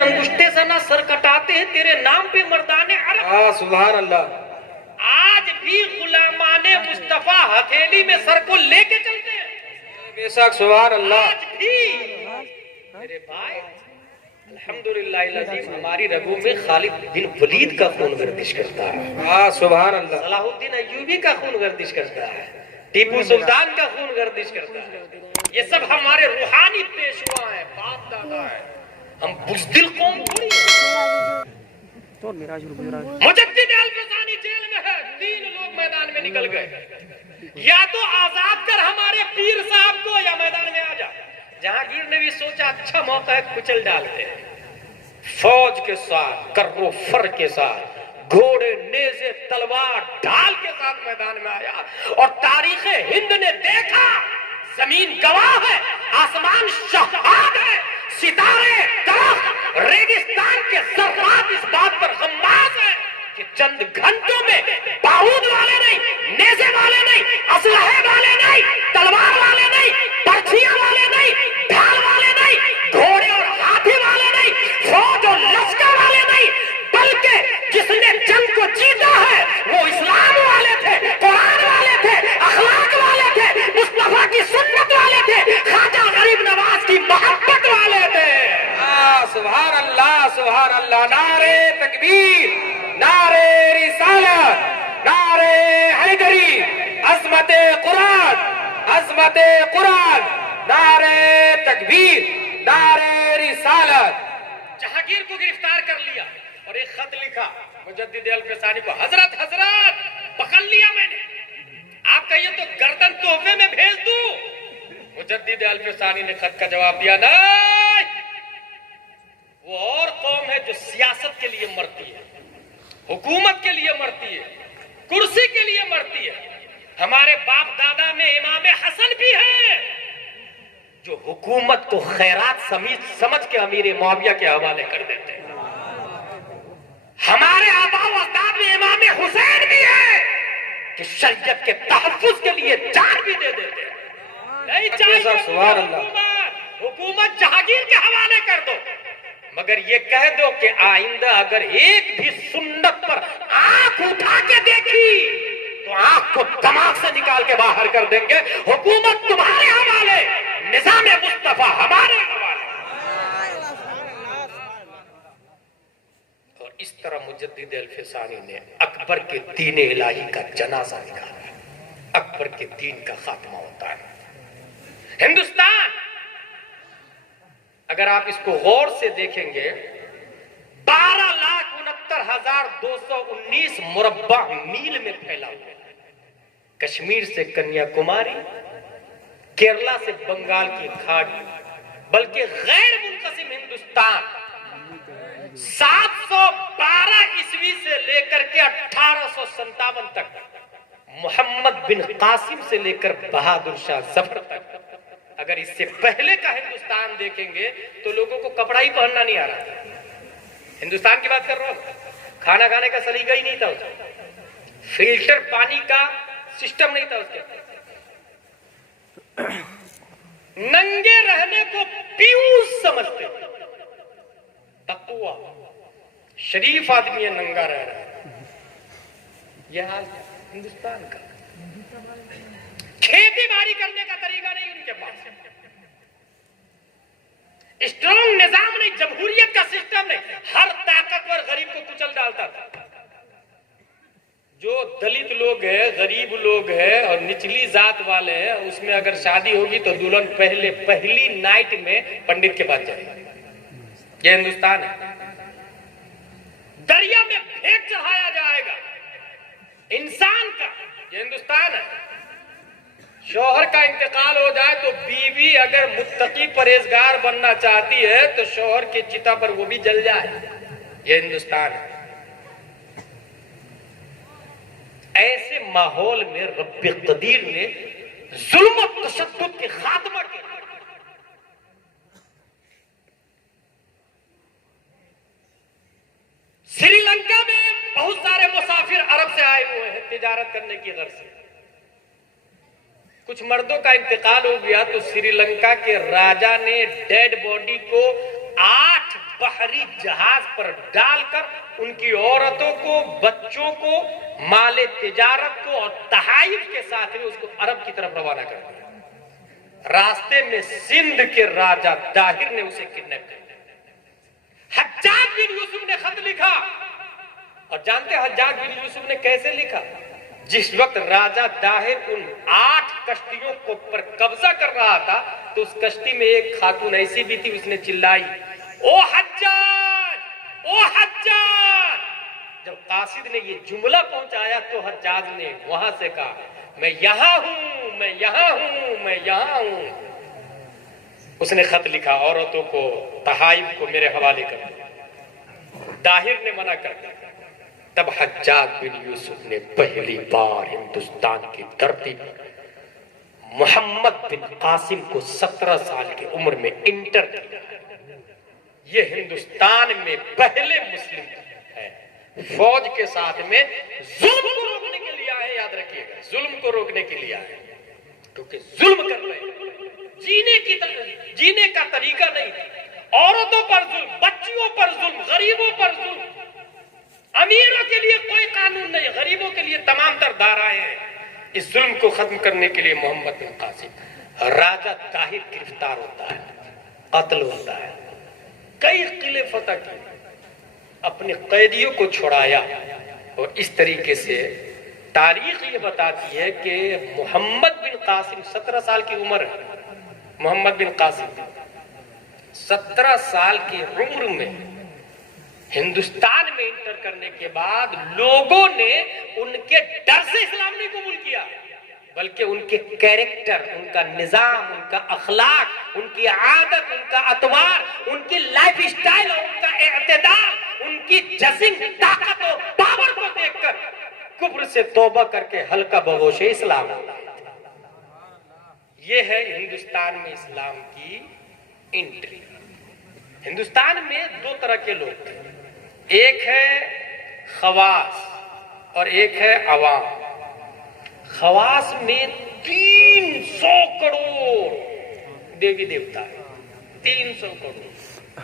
انگشتے سے نہ سر کٹاتے ہیں تیرے نام پہ مردان عرب. سبحان اللہ. آج بھی غلامان مصطفیٰ ہتھیلی میں سر کو لے کے چلتے ہیں. بے شک سبحان اللہ. آج بھی میرے بھائی الحمدللہ العظیم ہماری رگوں میں خالد بن ولید کا خون گردش کرتا ہے. سبحان اللہ. صلاح الدین ایوبی کا خون گردش کرتا ہے. ٹیپو سلطان کا خون گردش کرتا ہے. یہ سب ہمارے روحانی پیشوا ہیں، باپ دادا ہیں. ہم بزدل قوم تھوڑی ہیں. مجدد الفسانی جیل میں ہے، 3 لوگ میدان میں نکل گئے. یا تو آزاد کر ہمارے پیر صاحب کو یا میدان میں آ جا. جہانگیر نے بھی سوچا اچھا موقع ہے، کچل ڈالتے ہیں. فوج کے ساتھ، کرو فر کے ساتھ، گھوڑے نیزے تلوار ڈھال کے ساتھ میدان میں آیا. اور تاریخ ہند نے دیکھا، زمین گواہ ہے، آسمان شہاد ہے، ستارے درخت ریگستان کے ذرات اس بات پر غماز ہیں کہ چند گھنٹوں میں بارود والے نہیں، نیزے والے نہیں، اسلحے والے نہیں، تلوار والے نہیں، پرچیاں والے نہیں، ڈھال والے نہیں، گھوڑے اور ہاتھی والے نہیں، فوج اور لشکر والے نہیں، بلکہ جس نے جنگ کو جیتا ہے وہ اسلام والے تھے، قرآن والے تھے، اخلاق والے تھے، مصطفیٰ کی سنت والے تھے، خواجہ غریب نواز کی محبت والے تھے. سبحان اللہ سبحان اللہ. نعرے تکبیر، نعرے رسالت، نعرے حیدری، عظمت قرآن، عظمت قرآن، نعرے تکبیر، نعرے رسالت. جہانگیر کو گرفتار کر لیا اور ایک خط لکھا مجدد الفسانی کو. حضرت پکڑ لیا میں نے، آپ کہیے تو گردن تحفے میں بھیج دوں. مجدد الفسانی نے خط کا جواب دیا، نہیں، وہ اور قوم ہے جو سیاست کے لیے مرتی ہے، حکومت کے لیے مرتی ہے، کرسی کے لیے مرتی ہے. ہمارے باپ دادا میں امام حسن بھی ہے جو حکومت کو خیرات سمجھ کے امیر معاویہ کے حوالے کر دیتے ہیں. ہمارے آبا و اجداد میں امام حسین بھی ہے کہ شریعت کے تحفظ کے لیے جان بھی دے دیتے ہیں. نہیں چاہیے حکومت جہانگیر کے حوالے کر دو، مگر یہ کہہ دو کہ آئندہ اگر ایک بھی سنت پر آنکھ اٹھا کے دیکھی تو آنکھ کو دماغ سے نکال کے باہر کر دیں گے. حکومت تمہارے حوالے، نظام مصطفیٰ ہمارے حوالے. اور اس طرح مجدد الفسانی نے اکبر کے دین الہی کا جنازہ نکالا. اکبر کے دین کا خاتمہ ہوتا ہے. ہندوستان اگر آپ اس کو غور سے دیکھیں گے 12,69,219 مربع میل میں پھیلا ہوا ہے. کشمیر سے کنیا کماری، کیرلا سے بنگال کی کھاڑی، بلکہ غیر منقسم ہندوستان 712 عیسوی سے لے کر کے 1857 تک، محمد بن قاسم سے لے کر بہادر شاہ ظفر تک. اگر اس سے پہلے کا ہندوستان دیکھیں گے تو لوگوں کو کپڑا ہی پہننا نہیں آ رہا تھا. ہندوستان کی بات کر رہا ہوں، کھانا کھانے کا سلیقہ ہی نہیں تھا اس کا، فلٹر پانی کا سسٹم نہیں تھا اس کے. ننگے رہنے کو پیوس سمجھتے، تقوی، شریف آدمی ہے ننگا رہ رہا ہے. یہ حال ہندوستان کا. کھیتی باڑی کرنے کا طریقہ نہیں ان کے پاس، اسٹرانگ نظام نہیں، جمہوریت کا سسٹم نہیں. ہر طاقتور غریب کو کچل ڈالتا تھا. جو دلت لوگ ہیں، غریب لوگ ہیں اور نچلی ذات والے ہیں، اس میں اگر شادی ہوگی تو دلہن پہلی نائٹ میں پنڈت کے پاس جائے گی. یہ ہندوستان ہے. دریا میں بھیٹ چڑھایا جائے گا انسان کا، یہ ہندوستان ہے. شوہر کا انتقال ہو جائے تو بیوی اگر متقی پرہیزگار بننا چاہتی ہے تو شوہر کی چتا پر وہ بھی جل جائے. یہ ہندوستان ہے. ایسے ماحول میں رب قدیر نے ظلم و تشدد کے خاتمہ کے سری لنکا میں بہت سارے مسافر عرب سے آئے ہوئے ہیں تجارت کرنے کی غرض سے. کچھ مردوں کا انتقال ہو گیا تو سری لنکا کے راجا نے ڈیڈ باڈی کو 8 بحری جہاز پر ڈال کر ان کی عورتوں کو، بچوں کو، مال تجارت کو اور تحائف کے ساتھ میں اس کو عرب کی طرف روانہ کر دیا۔ راستے میں سندھ کے راجہ طاہر نے اسے کڈنیپ کر دیا۔ حجاج بن یوسف نے خط لکھا، اور جانتے ہیں حجاج بن یوسف نے کیسے لکھا؟ جس وقت راجہ طاہر ان 8 کشتیوں کو پر قبضہ کر رہا تھا تو اس کشتی میں ایک خاتون ایسی بھی تھی، اس نے چلائی، او حجاج، او حجاج! جب قاصد نے یہ جملہ پہنچایا تو حجاج نے وہاں سے کہا، میں یہاں ہوں، میں یہاں ہوں، میں یہاں ہوں۔ اس نے خط لکھا، عورتوں کو، تحائف کو میرے حوالے کر دیا۔ طاہر نے منع کر دیا۔ تب حجاج بن یوسف نے پہلی بار ہندوستان کی دھرتی پر محمد بن قاسم کو 17 سال کی عمر میں انٹر کیا۔ یہ ہندوستان میں پہلے مسلم ہے، فوج کے ساتھ میں ظلم کو روکنے کے لیے آئے، یاد رکھیے گا، ظلم کو روکنے کے لیے آئے، کیونکہ ظلم کر رہے ہیں، جینے کا طریقہ نہیں، عورتوں پر ظلم، بچیوں پر ظلم، غریبوں پر ظلم۔ امیروں کے لیے کوئی قانون نہیں، غریبوں کے لیے تمام تر دھارائیں ہیں۔ اس ظلم کو ختم کرنے کے لیے محمد بن قاسم، راجہ طاہر گرفتار ہوتا ہے، قتل ہوتا ہے، کئی قلعے فتح کیے، اپنے قیدیوں کو چھڑایا، اور اس طریقے سے تاریخ یہ بتاتی ہے کہ محمد بن قاسم 17 سال کی عمر ہے، محمد بن قاسم 17 سال کی عمر میں ہندوستان میں انٹر کرنے کے بعد لوگوں نے ان کے ڈر سے اسلام نہیں قبول کیا، بلکہ ان کے کیریکٹر، ان کا نظام، ان کا اخلاق، ان کی عادت، ان کا اطوار، ان کی لائف اسٹائل اور ان کا اعتدال، ان کی جسم طاقت و پاور کو دیکھ کر کفر سے توبہ کر کے ہلکا بغوش اسلام۔ یہ ہے ہندوستان میں اسلام کی انٹری۔ ہندوستان میں 2 طرح کے لوگ تھے، ایک ہے خواص اور ایک ہے عوام۔ خواص میں 300 کروڑ دیوی دیوتا ہے، 300 کروڑ۔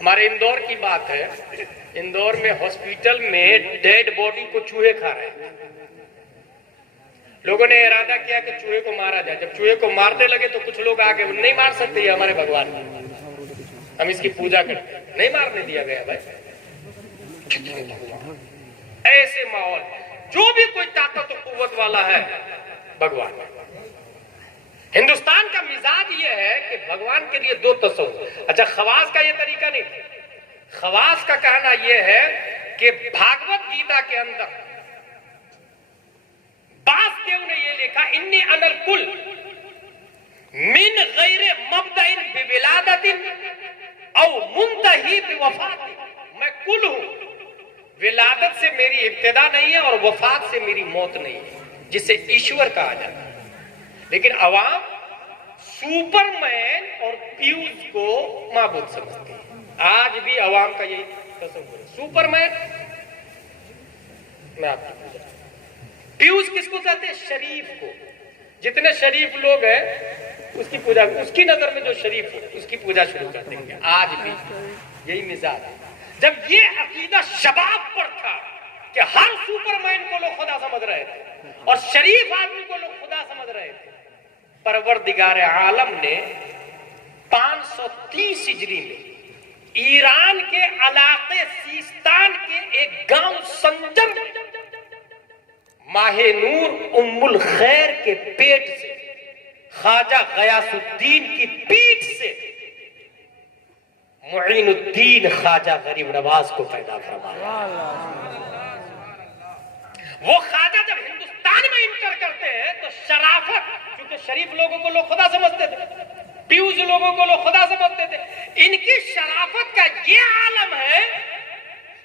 ہمارے اندور کی بات ہے، اندور میں ہاسپیٹل میں ڈیڈ باڈی کو چوہے کھا رہے ہیں۔ لوگوں نے ارادہ کیا کہ چوہے کو مارا جائے۔ جب چوہے کو مارنے لگے تو کچھ لوگ آگے، نہیں مار سکتے، یہ ہمارے بھگوان، ہم اس کی پوجا کرتے ہیں، نہیں مارنے دیا گیا بھائی۔ ایسے ماحول، جو بھی کوئی طاقت و قوت والا ہے بھگوان۔ ہندوستان کا مزاج یہ ہے کہ بھگوان کے لیے 2 تصور۔ اچھا، خواص کا یہ طریقہ نہیں، خواص کا کہنا یہ ہے کہ بھاگوت گیتا کے اندر باس دیو نے یہ لکھا، انی انا الکل من غیر مبدأ بولادت او منتہی بوفات، میں کل ہوں، ولادت سے میری ابتدا نہیں ہے اور وفات سے میری موت نہیں ہے، جسے ایشور کہا جاتا ہے۔ لیکن عوام سپر مین اور پیوز کو معبود سمجھتے ہیں۔ آج بھی عوام کا یہی تصور ہے، سپر مین میں آپ کی پوجا، پیوز کس کو کہتے ہیں؟ شریف کو۔ جتنے شریف لوگ ہیں اس کی پوجا، اس کی نظر میں جو شریف ہو اس کی پوجا شروع کر دیں گے۔ آج بھی یہی مزاج ہے۔ جب یہ عقیدہ شباب پر تھا کہ ہر سپر مین کو لوگ خدا سمجھ رہے تھے اور شریف آدمی کو لوگ خدا سمجھ رہے تھے، پروردگار عالم نے 530 ہجری میں ایران کے علاقے سیستان کے ایک گاؤں سنجر ماہ نور ام الخیر کے پیٹ سے، خواجہ غیاث الدین کی پیٹ سے معین الدین خواجہ غریب نواز کو پیدا فرمایا۔ وہ خواجہ جب ہندوستان میں انٹر کرتے ہیں تو شرافت، کیونکہ شریف لوگوں کو لوگ خدا سمجھتے تھے، پیوز لوگوں کو لوگ خدا سمجھتے تھے، ان کی شرافت کا یہ عالم ہے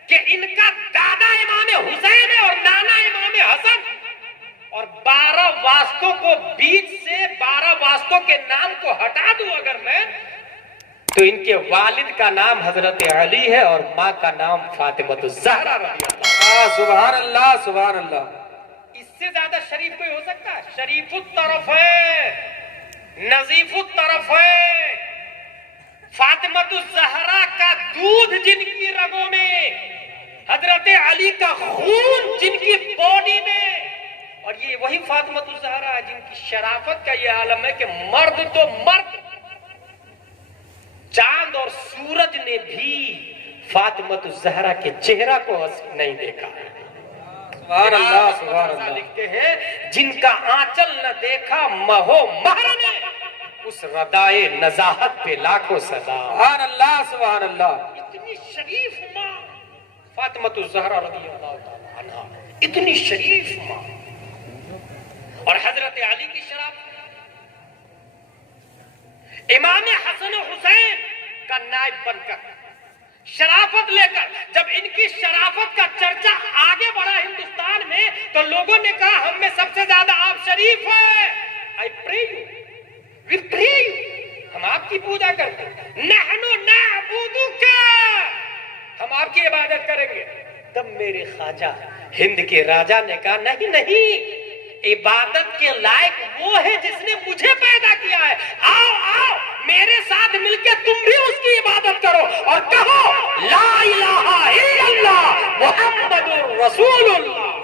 کہ ان کا دادا امام حسین ہے اور نانا امام حسن، اور 12 واسطوں کو بیچ سے 12 واسطوں کے نام کو ہٹا دوں اگر میں، تو ان کے والد کا نام حضرت علی ہے اور ماں کا نام فاطمہ الزہرا رضی اللہ۔ سبحان اللہ، سبحان اللہ۔ اس سے زیادہ شریف کوئی ہو سکتا ہے؟ شریف الطرف ہے، نظیف الطرف ہے، فاطمۃ الزہرا کا دودھ جن کی رگوں میں، حضرت علی کا خون جن کی باڈی میں، اور یہ وہی فاطمۃ الزہرا ہے جن کی شرافت کا یہ عالم ہے کہ مرد تو مرد، چاند اور سورج نے بھی فاطمۃ الزہرا کے چہرہ کو نہیں دیکھا۔ سبحان اللہ سبحان اللہ۔ لکھتے ہیں جن کا آنچل نہ دیکھا مہو مہر نے، اس ردائے نزاہت پہ لاکھوں سلام۔ سبحان اللہ سبحان اللہ۔ اتنی شریف ماں فاطمۃ الزہرا رضی اللہ تعالی عنہا، اتنی شریف ماں، اور حضرت علی کی شرافت، امام حسن و حسین کا نائب بن کر، شرافت لے کر، جب ان کی شرافت کا چرچا آگے بڑھا ہندوستان میں تو لوگوں نے کہا ہم میں سب سے زیادہ آپ شریف ہیں۔ I pray you, we pray you، ہم آپ کی پوجا کرتے ہیں، نحن نعبدک، ہم آپ کی عبادت کریں گے۔ تب میرے خواجہ ہند کے راجا نے کہا نہیں نہیں، عبادت کے لائق وہ ہے جس نے مجھے پیدا کیا ہے، آؤ آؤ میرے ساتھ مل کے تم بھی اس کی عبادت کرو اور کہو لا الہ الا اللہ محمد رسول اللہ۔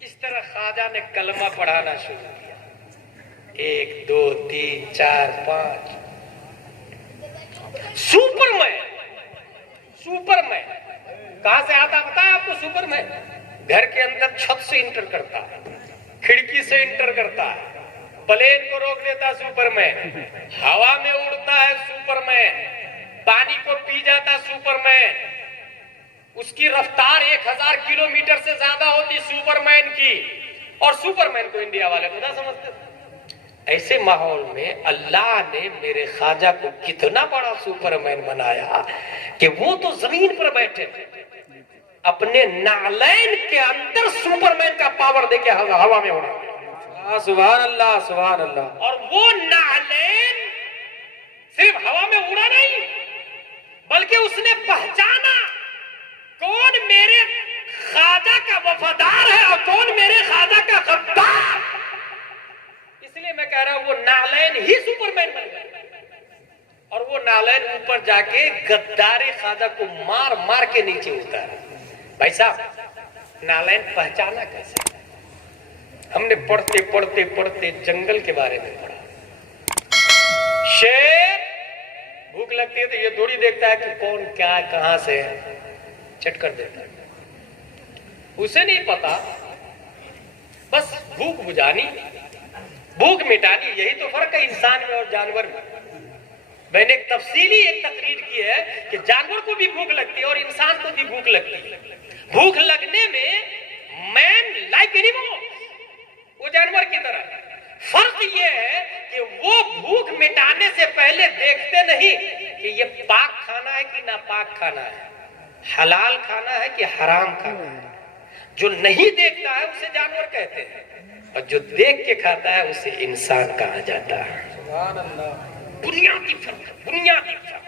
اس طرح خواجہ نے کلمہ پڑھانا شروع کیا، 1 2 3 4 5۔ سپرمین کہاں سے آتا پتا ہے آپ کو؟ سپرمین گھر کے اندر چھت سے انٹر کرتا ہے، کھڑکی سے انٹر کرتا ہے، پلین کو روک دیتا سپرمین، ہوا میں اڑتا ہے سپرمین، پانی کو پی جاتا سپرمین، اس کی رفتار 1000 کلومیٹر سے زیادہ ہوتی سپرمین کی، اور سپرمین کو انڈیا والے خدا سمجھتے تھے۔ ایسے ماحول میں اللہ نے میرے خواجہ کو کتنا بڑا سپرمین بنایا کہ وہ تو زمین پر بیٹھے تھے، اپنے نعلین کے اندر سپرمین کا پاور دے کے ہوا میں اڑا۔ سبحان اللہ سبحان اللہ۔ اور وہ نعلین صرف ہوا میں اڑا نہیں، بلکہ اس نے پہچانا کون میرے خواجہ کا وفادار ہے اور کون میرے خواجہ کا غدار۔ اس لیے میں کہہ رہا ہوں وہ نعلین ہی سپرمین بن گئے، اور وہ نعلین اوپر جا کے غدار خواجہ کو مار مار کے نیچے اتارا۔ بھائی صاحب نعلین پہچانا کیسے؟ ہم نے پڑھتے پڑھتے پڑھتے جنگل کے بارے میں پڑھا، شیر بھوک لگتی ہے تو یہ تھوڑی دیکھتا ہے کہ کون کیا کہاں سے ہے، چٹ کر دیتا ہے، اسے نہیں پتا، بس بھوک بجھانی، بھوک مٹانی، یہی تو فرق ہے انسان میں اور جانور میں۔ میں نے ایک تفصیلی تقریر کی ہے کہ جانور کو بھی بھوک لگتی ہے اور انسان کو بھی بھوک لگتی ہے۔ بھوک لگنے میں مین لائک اینیمل، وہ جانور کی طرح، فرق یہ ہے کہ وہ بھوک مٹانے سے پہلے دیکھتے نہیں کہ یہ پاک کھانا ہے کہ ناپاک کھانا ہے، حلال کھانا ہے کہ حرام کھانا ہے۔ جو نہیں دیکھتا ہے اسے جانور کہتے ہیں، اور جو دیکھ کے کھاتا ہے اسے انسان کہا جاتا ہے۔ سبحان اللہ۔ بنیادی فرق، بنیادی فرق۔